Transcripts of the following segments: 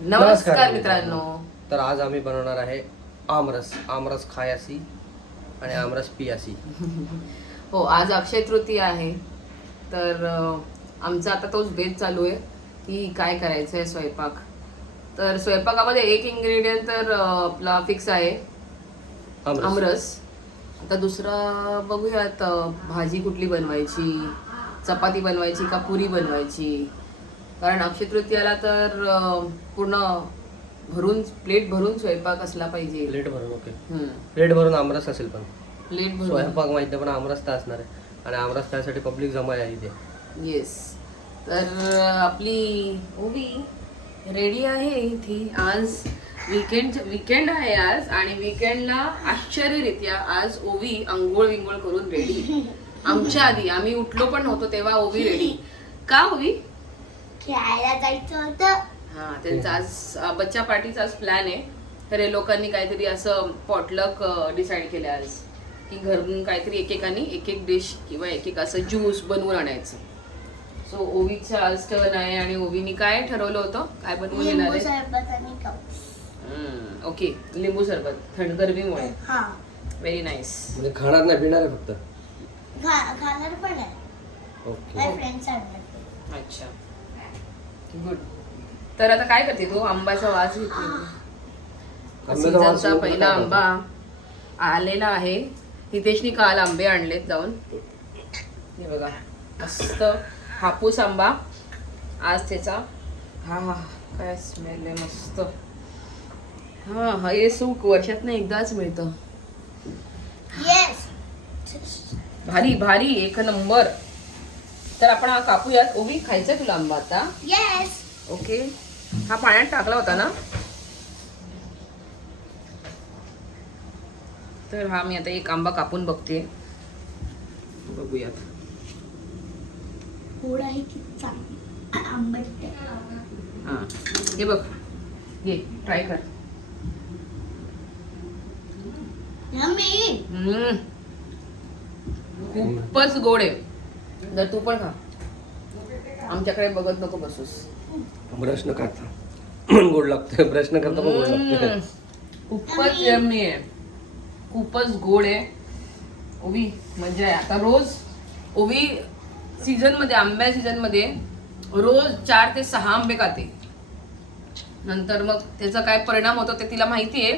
नमस्कार मित्रांनो. तर आज आम्ही बनवणार आहे आमरस. आमरस खायासी आणि आमरस पियासी. हो, आज अक्षय तृतीया आहे. तर आमचा आता तोच बेत चालू आहे की काय करायचं आहे स्वयंपाक. तर स्वयंपाकामध्ये एक इन्ग्रेडियंट तर आपला फिक्स आहे, आमरस. आता दुसरा बघूयात, भाजी कुठली बनवायची, चपाती बनवायची का पुरी बनवायची. कारण अक्षय तृतीयाला तर पूर्ण भरून प्लेट भरून स्वयंपाक असला पाहिजे. प्लेट भरून ओके. प्लेट भरून आमरस असेल, पण प्लेट भरून स्वयंपाक माहिती पण आमरस तर असणार आहे. आणि आमरस खायसाठी पब्लिक जमाय आहे इथे. येस. तर आपली ओवी रेडी आहे इथे. आज वीकेंड आहे आज, आणि वीकेंडला आश्चर्यरीत्या आज ओवी आंघोळ विंघोळ करून रेडी. आमच्या आधी आम्ही उठलो पण नव्हतो तेव्हा ओवी रेडी. का ओवी? खेळायला जायचं होतं. हा, त्यांचा आज बच्चा पार्टीचा आज प्लॅन आहे. तर हे लोकांनी काहीतरी असं पॉटलक डिसाईड केलं आज, की घरून काहीतरी एकेकानी एक एक डिश किंवा एक एक असं ज्यूस बनवून आणायचं. सो ओवीचा आज टर्न आहे, आणि ओवीनी काय ठरवलं होतं, काय बनवून येणार लिंबू आहे? सरबत आणि कप. ओके, लिंबू सरबत थंड गरमीमुळे. हा, व्हेरी नाईस. म्हणजे खाणार नाही, पिणार आहे फक्त. खाणार पण आहे. ओके. माझ्या फ्रेंड्स आणणार. अच्छा, गुड. तर आता काय करते तू? आंब्याचा वास घेते. आंब्याचा वास सीझनचा पहिला आंबा आलेला आहे. हितेशनी काल आंबे आणलेत जाऊन. हे बघा, मस्त हापूस आंबा आज त्याचा. हा हा, काय स्मेल आहे मस्त. हा हा, हे सुख वर्षातनं एकदाच मिळतं. येस. भारी भारी, एक नंबर. तर आपण हा कापूयात. ओवी, खायचा तुला आंबा आता? येस. ओके. हा पाण्यात टाकला होता ना? तर हा मी आता एक आंबा कापून बघते, बघूयात. गोड आहे की चांगली आंबट आहे. हा, हे बघ, घे, ट्राय कर. यम्मी. खूपच गोड आहे. जर तू पण खा, आमच्याकडे बघत नको बसूस. ब्रश न करता गोड लागतोय, ब्रश न करता पण गोड लागतोय. खूपच यम्मी आहे, खूपच गोड आहे. ओवी मजा आहे. आता रोज ओवी सीझन मध्ये, आंब्या सीझन मध्ये रोज 4 ते 6 आंबे खाते. नंतर मग त्याचा काय परिणाम होतो ते तिला माहिती आहे,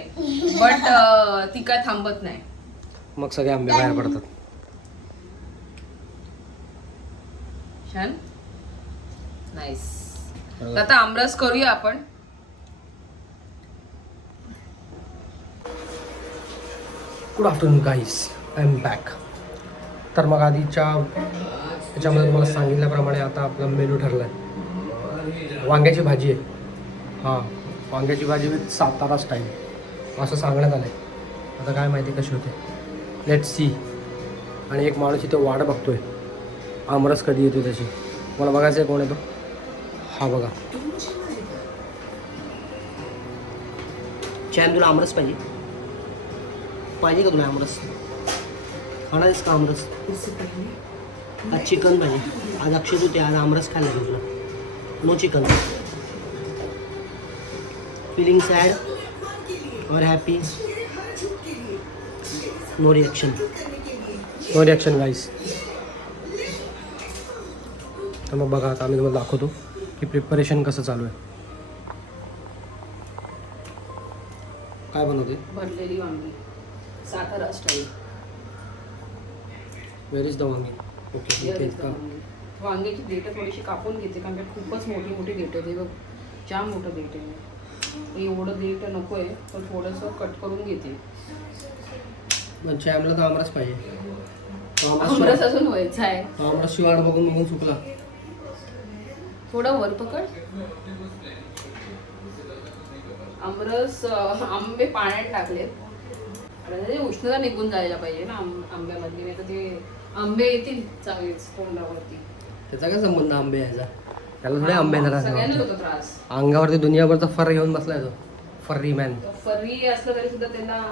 बट ती काय थांबत नाही. मग सगळे आंबे बाहेर पडतात. छान, नाईस. आता आमरस करूया आपण. Good afternoon guys, I am back. तर मग आधीच्या त्याच्यामध्ये तुम्हाला सांगितल्याप्रमाणे आता आपला मेनू ठरला आहे. वांग्याची भाजी आहे. हां, वांग्याची भाजी विथ सातारा स्टाईल असं सांगण्यात आलं आहे. आता काय माहिती कशी होते, लेट सी. आणि एक माणूस इथे वाट बघतोय आमरस कधी येतो त्याची. मला बघायचं आहे कोण येतो. हा बघा, चॅन, तुला आमरस पाहिजे पाहिजे का? तुला आमरस खाणार आहेस का? आमरस आज चिकन पाहिजे. आज अक्षय तृतीया, आज आमरस खायला तुला. No chicken. फीलिंग सॅड और happy? No reaction. No reaction guys. तर मग बघा, आता आम्ही तुम्हाला दाखवतो की प्रिपरेशन कसं चालू आहे. काय बनवते? भरलेली वांगी, Satara style. Where is the वांगी? ओके, वांग्याची देठं थोडीशी कापून घेते, कारण की खूपच मोठी मोठी देठ आहे. बघ, जाम मोठं देठ आहे. एवढं देठ नको आहे, पण थोडंसं कट करून घेते. म्हणजे आम्हाला तर आमरस पाहिजे. आमरस अजून व्हायचा आहे. आमरस शिवाड बघून बघून चुकला. थोडं वर पकड. आमरस, आंबे पाण्यात टाकलेत. आणि उष्णता निघून जायला पाहिजे ना आंब्यामधली, नाही तर ते आंबे येतील चांगलेच तोंडावरती. त्याचा काय संबंध आंबे यायचा? त्याला थोडे आंबे सगळ्यांनाच होतो त्रास. अंगावरती दुनियाभरचा फर घेऊन बसलाय तो, फर्री मॅन. फर्री असलं तरी सुद्धा त्यांना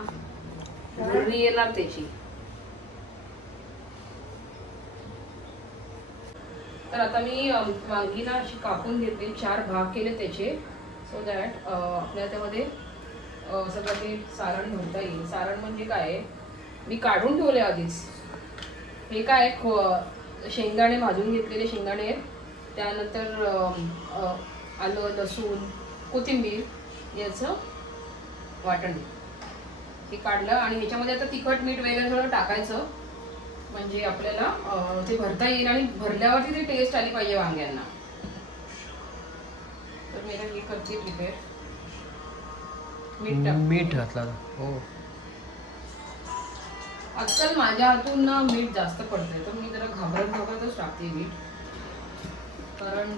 फर्री येणार त्याची. तर आता मी वांगीला अशी कापून घेतली, 4 भाग केले त्याचे. सो दॅट आपल्याला त्यामध्ये सगळं ते सारण भरता येईल. सारण म्हणजे काय, मी काढून ठेवले आधीच. हे काय शेंगदाणे भाजून घेतलेले शेंगदाणे आहेत. त्यानंतर आलं, लसूण, कोथिंबीर याचं वाटण हे काढलं. आणि ह्याच्यामध्ये आता तिखट मीठ वगैरे सगळं टाकायचं, म्हणजे आपल्याला ते भरता येईल आणि भरल्यावरती ती टेस्ट आली पाहिजे वांग्यांना. तर मी हे करते प्रिपेअर. मीठ घातलं. हो, आजकाल माझ्या हातून ना मीठ जास्त पडतंय, तर मी जरा घाबरतच टाकते मीठ. कारण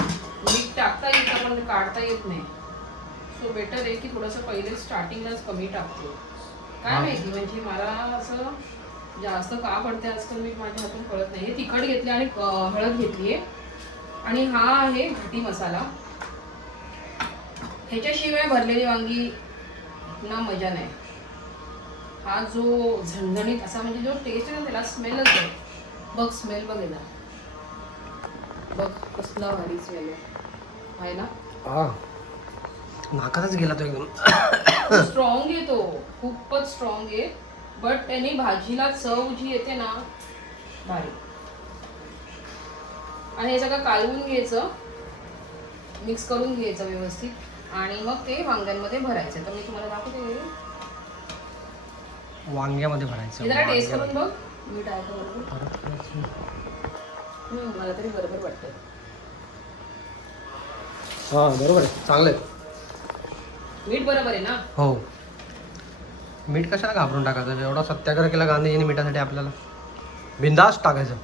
मीठ टाकता येतं पण काढता येत नाही. सो बेटर आहे की थोडंसं पहिले स्टार्टिंगलाच कमी टाकते. काय माहिती, म्हणजे मला असं जास्त का पडते आजकाल मीठ माझ्या हातून कळत नाही. हे तिखट घेतले आणि हळद घेतली आहे. आणि हा आहे घाटी मसाला. ह्याच्याशिवाय भरलेली वांगी ना मजा नाही. हा जो झणझणीत असा म्हणजे जो टेस्ट आहे ना, त्याला स्मेलच आहे. बघ स्मेल बघ ना, बघ कसला भारी स्मेल आहे ना. नाकातच गेला तो एकदम. स्ट्रॉंग आहे तो, खूपच स्ट्रॉंग आहे. बट त्याने भाजीला चव जी येते ना, भारी. आणि हे सगळं कालवून घ्यायचं, मिक्स करून घ्यायचं व्यवस्थित, आणि मग ते वांग्यांमध्ये भरायचं. तर मी तुम्हाला दाखवते, वांग्यामध्ये भरायचं. जरा टेस्ट करून बघ. मीठ आहे का बरोबर? मला तरी बरोबर वाटतं. हा बरोबर आहे, चांगलं आहे. मीठ बरोबर आहे ना? हो. मीठ कशाला घाबरून टाकायचं? एवढा सत्याग्रह केला गांधीजीने मिठासाठी, आपल्याला बिंदास टाकायचं.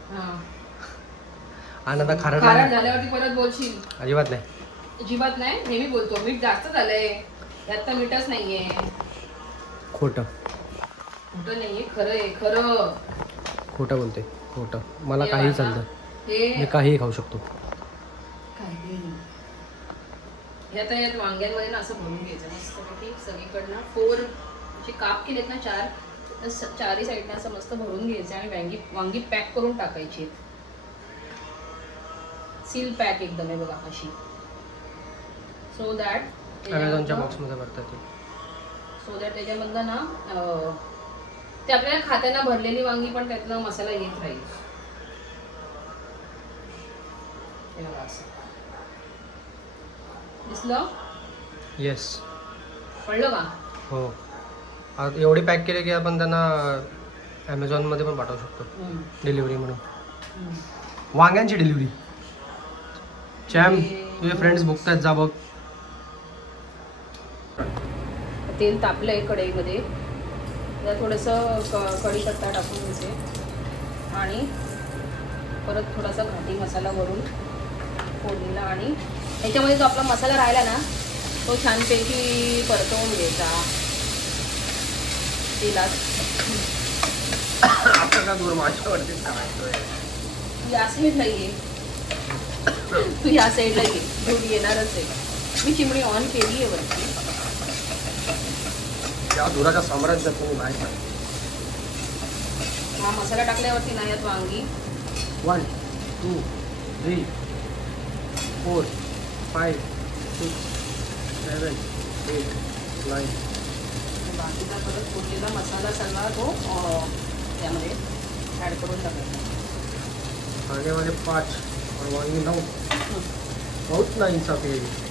आणि आता खारट झाल्यावरती परत बोलशील? अजिबात नाही, अजिबात नाही. नेहमी बोलतो मीठ जास्त झालंय, यात तर मीठच नाहीये. खोटं खोटं नाहीये, खरं आहे. खरं खोटं बोलते, खोटं. मला काही चालतं, मी काहीही खाऊ शकतो. हे आता यात वांग्यांमध्ये ना असं भरून घ्यायचं मस्तपैकी सगळीकडनं. 4 जे काप केलेत ना, 4 चारही साईडनं असं मस्त भरून घ्यायचं. आणि वांगी पॅक करून टाकायची, सील पॅक एकदम आहे बघा अशी. सो दॅट अमेझॉनच्या बॉक्समध्ये भरतात ते. सो दॅट त्याच्यामधलं ना ते आपल्याला खात्याना भरलेली वांगी पण त्यातला मसाला येत राहील. दिसलं? येस. कळलं का? हो. आता एवढे पॅक केले की आपण त्यांना ॲमेझॉनमध्ये पण पाठवू शकतो डिलिव्हरी म्हणून. वांग्यांची डिलिव्हरी. चॅम, तुझे फ्रेंड्स बघतात, जा बघ. तेल तापलंय कढईमध्ये. त्यात थोडंसं कढीपत्ता टाकून घ्यायचे आणि परत थोडासा घाटी मसाला वरून फोडणीला. आणि ह्याच्यामध्ये जो आपला मसाला राहिला ना, तो छानपैकी परतवून घ्यायचा तेलात. आता का दूर माझ्यावरतीच करायचं? या साईडला ये, तू या साईडला ये, दूर येणारच आहे. मी चिमणी ऑन केली आहे वरती. या धुराच्या साम्राज्यात तुम्ही बाहेर पडा. हा मसाला टाकल्यावरती ना यात वांगी 1 2 3 4 5 6 7 8 9. बाकीचा परत फोडलेला मसाला सगळा तो त्यामध्ये ॲड करून टाकायचा. वांग्यामध्ये 5 और वांगी 9. बहुत ना इंसाफी आहे.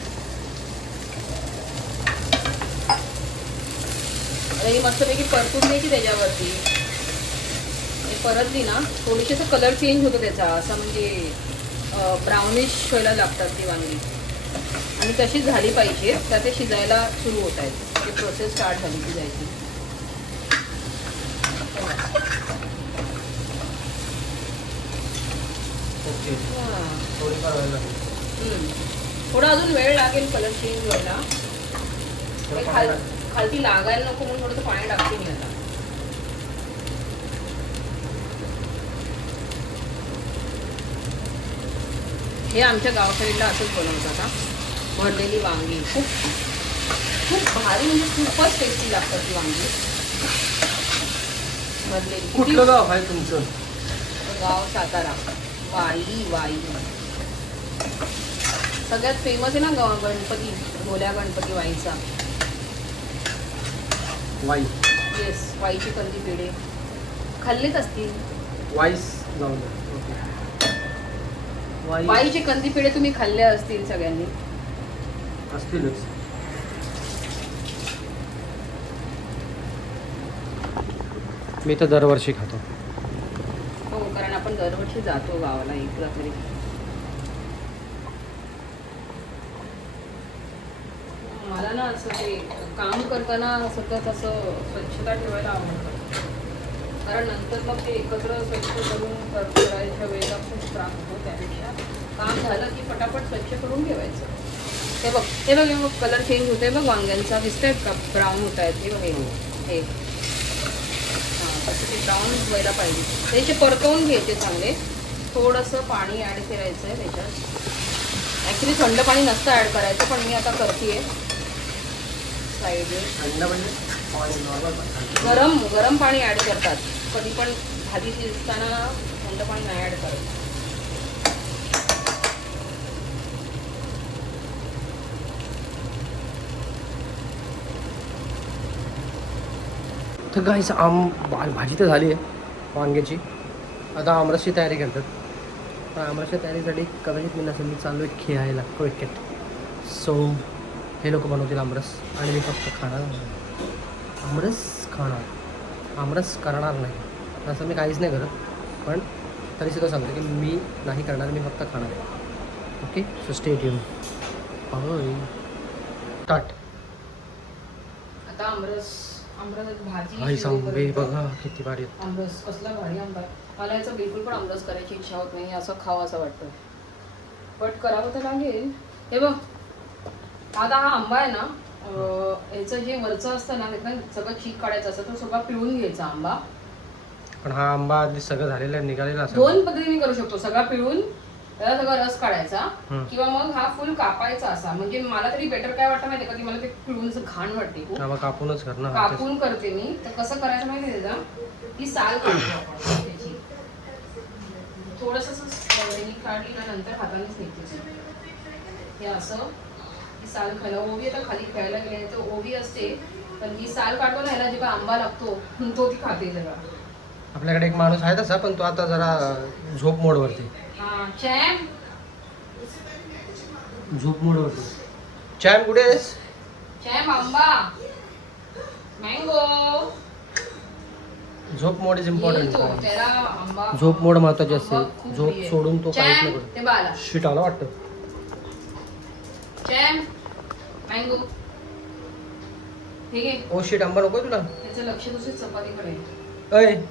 ही मस्तपैकी परतून द्यायची त्याच्यावरती. हे परतली ना, थोडीशी असं कलर चेंज होतो त्याचा, असा म्हणजे ब्राउनिश व्हायला लागतात ती वांगी. आणि तशीच झाली पाहिजे, तर ते शिजायला सुरू होत आहेत. ती प्रोसेस स्टार्ट झाली शिजायची. ओके. थोडीफार वेळ लागेल. थोडा अजून वेळ लागेल कलर चेंज व्हायला. खालती लागायला नको म्हणून थोडंसं पाणी टाकते मी आता. हे आमच्या गाव साईडला असंच बनवतात हा, भरलेली वांगी. खूप खूप भारी, म्हणजे खूपच टेस्टी लागतात ती वांगी भरलेली. कुठलं गाव आहे तुमचं? गाव सातारा. वाई. सगळ्यात फेमस आहे ना गणपती, भोल्या गणपती वाईचा. वाई येस, वाईची कंदी पेढे खाल्लेच असतील. वाईस जाऊन द्या. ओके. वाई वाईचे कंदी पेढे तुम्ही खाल्ले असतील सगळ्यांनी. असतीलच. मी तर दरवर्षी खातो. हो, कारण आपण दरवर्षी जातो गावाला एकदा तरी. मला ना असं ते काम करताना सतत असं स्वच्छता ठेवायला आवडतं. कारण नंतर मग ते एकत्र स्वच्छ करून करायच्या वेळेला खूप त्रास होतो. त्यापेक्षा काम झालं की फटाफट स्वच्छ करून ठेवायचं. हे बघ हे बघ कलर चेंज होतोय बघ वांग्यांचा. दिसतंय का ब्राऊन होत आहेत हे बघ हे. हां, तसं ते ब्राऊन व्हायला पाहिजे. त्याचे परतवून घ्यायचे चांगले. थोडंसं पाणी ॲड करायचं आहे त्याच्यात. ॲक्च्युली थंड पाणी नसतं ॲड करायचं, पण मी आता करते. साईडवर थंड म्हणजे गरम पाणी ॲड करतात. कधी पण भाजी शिजताना थंड पाणी नाही ॲड करत. तर गाईस भाजी तर झाली आहे वांग्याची. आता आमरसची तयारी करतात. पण आमरसच्या तयारीसाठी कदाचित मी नसेल, मी चाललो आहे खेळायला क्रिकेट. सो हे लोक बनवतील आमरस आणि मी फक्त खाणार. आमरस खाणार, आमरस करणार नाही असं मी काहीच नाही करत. पण तरीसुद्धा सांगतो की मी नाही करणार, मी फक्त खाणार. Okay, so stay tune. Start. आता आमरस भाजी भाई सांबे शिजेपर्यंत- बघा किती भारी आहेत. आमरस कसला भारी आंबा आहे. मला याचं बिलकुल पण आमरस करायची इच्छा होत नाही. असं खावं असं वाटतं, बट करावं तर लागेल. हे बघ, आता हा आंबा आहे ना, याचं जे वरचं असतं ना, त्यातनं सगळं चीक काढायचं असतं. तो सगळा पिळून घ्यायचा आंबा. पण हा आंबा आधी सगळं झालेला आहे, निघालेला असेल. दोन पद्धतीने करू शकतो. सगळा पिळून त्याला सगळा रस काढायचा, किंवा मग हा फुल कापायचा असा. म्हणजे मला तरी बेटर काय वाटतं माहिती का, मला ते पिळून घाण वाटते खूप. हा, मग कापूनच कर ना. कापून करते मी. तर कसं करायचं माहिती आहे त्याचा, ही साल काढतो आपण त्याची. थोडंसं काढली ना, नंतर हातानेच निघते. हे असं ही साल खायला ओवी. आता खाली खेळायला गेले तर ओवी असते, पण ही साल काढतो ना, ह्याला जेव्हा आंबा लागतो तो ती खाते सगळा. आपल्याकडे एक माणूस आहे तसा, पण तो आता जरा झोप मोडवरती. हा, चॅम झोप मोडवरती. चॅम कुठे आहेस? चॅम आंबा मँगो. झोप मोड इज इम्पॉर्टंट. त्याला आंबा, झोप मोड महत्वाची असते. आंबा खूप झोप प्रिय. सोडून तो काहीच चॅम, नाही करत. ते बाला शिट आला वाटतं. Charm mango. ठीक आहे, ओ शिट, आंबा नकोय तुला? त्याचं लक्ष दुसरी चपातीकडे आहे. अय,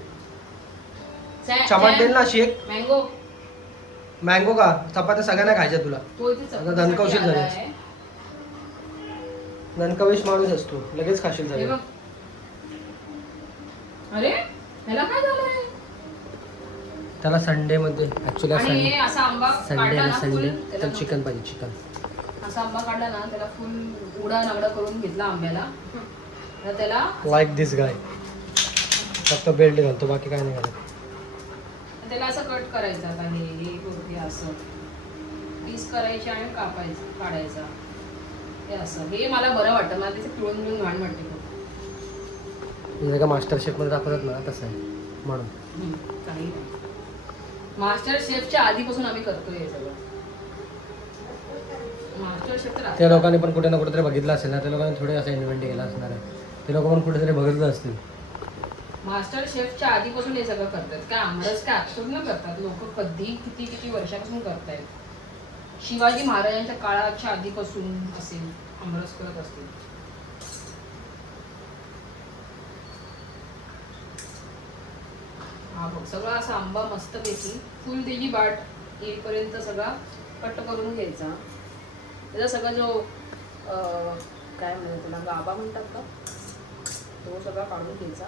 चमाट देईल ना शेक. मँगो. मँगो का? चपात्या सगळ्यांना खायच्या तुला. तो इथे आता दणकवशील चपातीसाठी झालीस. आलाय. ननकवेश माणूस असतो, लगेच खाशील हे सगळं. बघ. अरे ह्याला काय झालंय? त्याला संडे मध्ये ऍक्च्युली आणि हे असा आंबा संडे काढला ना, ना संडे फुल, तर त्याला चिकन पाहिजे. चिकन असा आंबा काढला ना, त्याला फुल उडा नागडा करून घेतला आंब्याला. तर त्याला लाईक दिस गाय. फक्त बेल्ट घालतो, बाकी काय नाही घालत. त्याला असं कट करायचं. आता हे असं पीस करायचे आणि कापायचं, काढायचा. हे असं, हे मला बरं वाटतं. मला त्याचे पिळून मिळून घाण वाटते खूप. म्हणजे का मास्टर शेफ मध्ये दाखवतात ना, तसं आहे म्हणून. काही नाही. मास्टर शेफच्या आधीपासून आम्ही करतोय हे सगळं. मास्टर शेफ तर त्या लोकांनी पण कुठे ना कुठेतरी बघितलं असेल ना, त्या लोकांनी थोडे असं इन्व्हेंट केला असणार आहे. ते लोक पण कुठेतरी बघितलं असतील. मास्टर शेफच्या आधीपासून हे सगळं करतात. काय आमरस काय ऍब्सोल्यूट न करतात. लोक कधी किती वर्षापासून करतायत. शिवाजी महाराजांच्या काळाच्या आधीपासून असेल आमरस करत असतील. हा बघ, सगळा असा आंबा मस्तपैकी फुल त्याची बाट येईपर्यंत सगळा कट करून घ्यायचा. त्याचा सगळा जो काय म्हणतात त्याला, गाभा म्हणतात का, तो सगळा काढून घ्यायचा.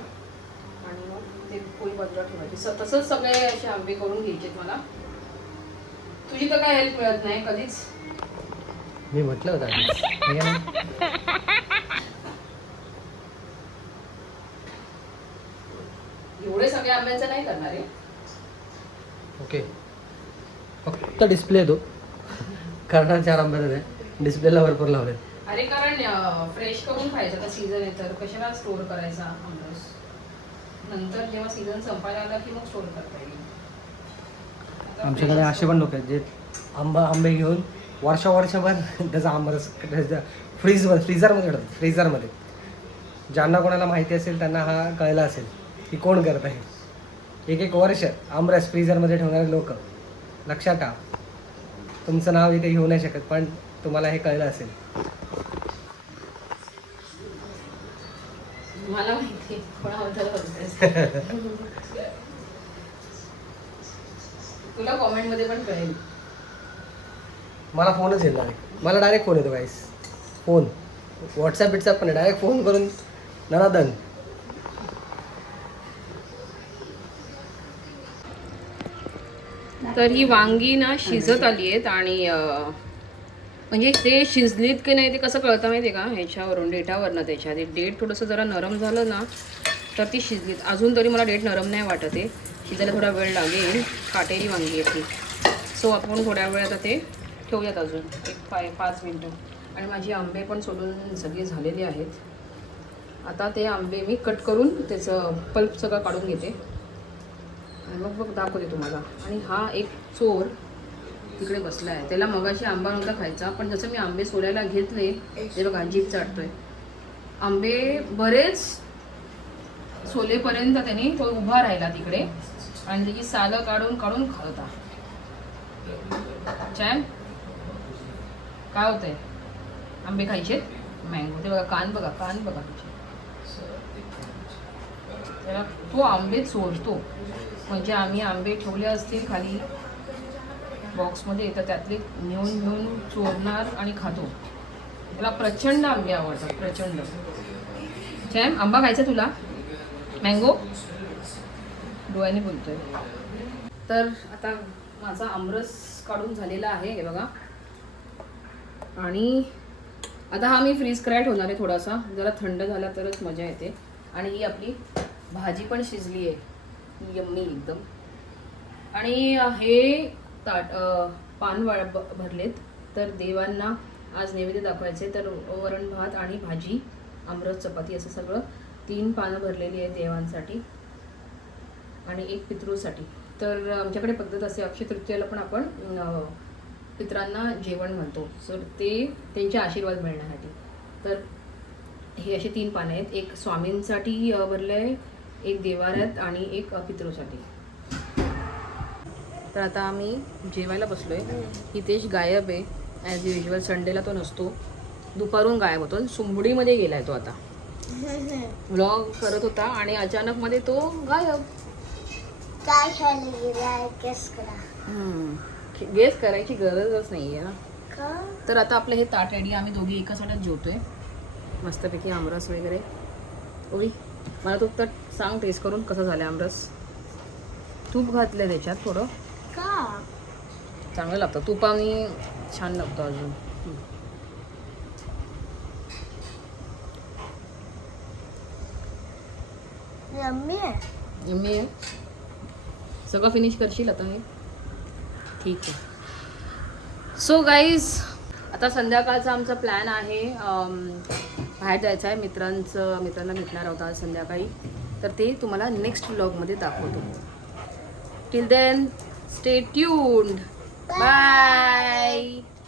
आणि मग ते पोळी बाजूला ठेवायची. तसंच सगळे असे आंबे करून घ्यायचे. मला तुझी तर काय हेल्प मिळत नाही कधीच. मी म्हटलं होतं एवढे सगळे आंब्यांचं नाही करणार आहे. ओके, फक्त डिस्प्ले दो. कर्नाल 4 आंबे आहे डिस्प्लेला भरपूर लावले. अरे कारण फ्रेश करून खायचं आता सीझन आहे तर कशाला स्टोर करायचा आंबरस. नंतर जेव्हा सीझन संपायला आला की मग स्टोर करता येईल. आता आमच्याकडे fresh असे पण लोक आहेत जे आंबे घेऊन वर्षभर त्याचा आंबरस फ्रीझरमध्ये ठेवतात. फ्रीझरमध्ये ज्यांना कोणाला माहिती असेल त्यांना हा कळला असेल की कोण करत आहे. एक वर्ष आमरस फ्रीझरमध्ये ठेवणारे लोक लक्षात ठेवा. तुमचं नाव इथे घेऊ नाही शकत पण तुम्हाला हे कळलं असेल. मला माहिती आहे, कोणाबद्दल बोलतेस. तुला कॉमेंट मध्ये पण कळेल. मला फोनच येईल डायरेक्ट. मला डायरेक्ट फोन येतो गाईस. फोन व्हॉट्सॲप पण डायरेक्ट फोन करून नरादन. तर ही वांगी ना शिजत आली आहेत आणि म्हणजे ते शिजलीत की नाही ते कसं कळतं माहिती आहे का ह्याच्यावरून डेटावरनं. त्याच्या ते डेट थोडंसं जरा नरम झालं ना तर ती शिजलीत. अजून तरी मला डेट नरम नाही वाटत आहे. शिजायला थोडा वेळ लागेल. काटेरी वांगी आहे ती. सो आपण थोड्या वेळ आता ते ठेवूयात अजून एक 5 मिनटं. आणि माझी आंबे पण सोडून सगळे झालेले आहेत. आता ते आंबे मी कट करून त्याचं पल्प सगळं काढून घेते आणि मग दाखवते तुम्हाला. आणि हा एक चोर तिकडे बसला आहे. त्याला मगाशी आंबा नव्हता खायचा पण जसं मी आंबे सोलायला घेतले ते बघा जीभ चाटतोय. आंबे बरेच सोलेपर्यंत त्याने तो उभा राहिला तिकडे आणि त्याची सालं काढून काढून खात होता. चॅम काय होतंय? आंबे खायचे मँगो. ते बघा कान बघा त्याला तो आंबे चोरतो. म्हणजे आम्ही आंबे ठेवले असतील खाली बॉक्समध्ये तर त्यातले नेऊन चोरणार आणि खातो. त्याला प्रचंड आंबे आवडतात प्रचंड. चॅम आंबा खायचा तुला? मँगो डोळ्याने बोलतोय. तर आता माझा आमरस काढून झालेला आहे हे बघा. आणि आता हा मी फ्रीज करायला ठेवणार आहे थोडासा. जरा थंड झाला तरच मजा येते. आणि ही आपली भाजी पण शिजली आहे यम्मी एकदम. आणि हे पान भरलेत तर देवांना आज नैवेद्य दाखवायचे. तर वरण भात आणि भाजी आमरस चपाती असं सगळं 3 पानं भरलेली आहे देवांसाठी आणि 1 पितृसाठी. तर आमच्याकडे पद्धत असते अक्षय तृतीयेला पण आपण पितरांना जेवण घालतो. तर ते त्यांचे आशीर्वाद मिळण्यासाठी. तर हे असे 3 पानं आहेत. एक स्वामींसाठी भरलं आहे, एक देवाऱ्यात आणि एक पितृसाठी. तर आता आम्ही जेवायला बसलो आहे. हितेश गायब आहे ॲज युजल. संडेला तो नसतो. दुपारून गायब होतो. सुंबडीमध्ये गेलाय तो आता. व्लॉग करत होता आणि अचानक मध्ये तो गायब. काय खायला गेला गेस करा. गेस करायची गरजच नाही आहे ना. का? तर आता आपलं हे ताट रेडी. आम्ही दोघी एका साठात जेवतोय मस्तपैकी आमरस वगैरे. ओवी मला तू तर सांग टेस्ट करून कसं झालं आमरस. तूप घातलं त्याच्यात थोडं. का? चांगलं लागतं तुपाने छान लागतं अजून. यम्मी आहे. मी सगळं फिनिश करशील आता हे. ठीक आहे. सो गाईज आता संध्याकाळचा आमचा प्लॅन आहे बाहेर जायचं आहे. मित्रांना भेटणार होता आज संध्याकाळी. तर ते तुम्हाला नेक्स्ट व्लॉगमध्ये दाखवतो. Till then stay tuned. Bye.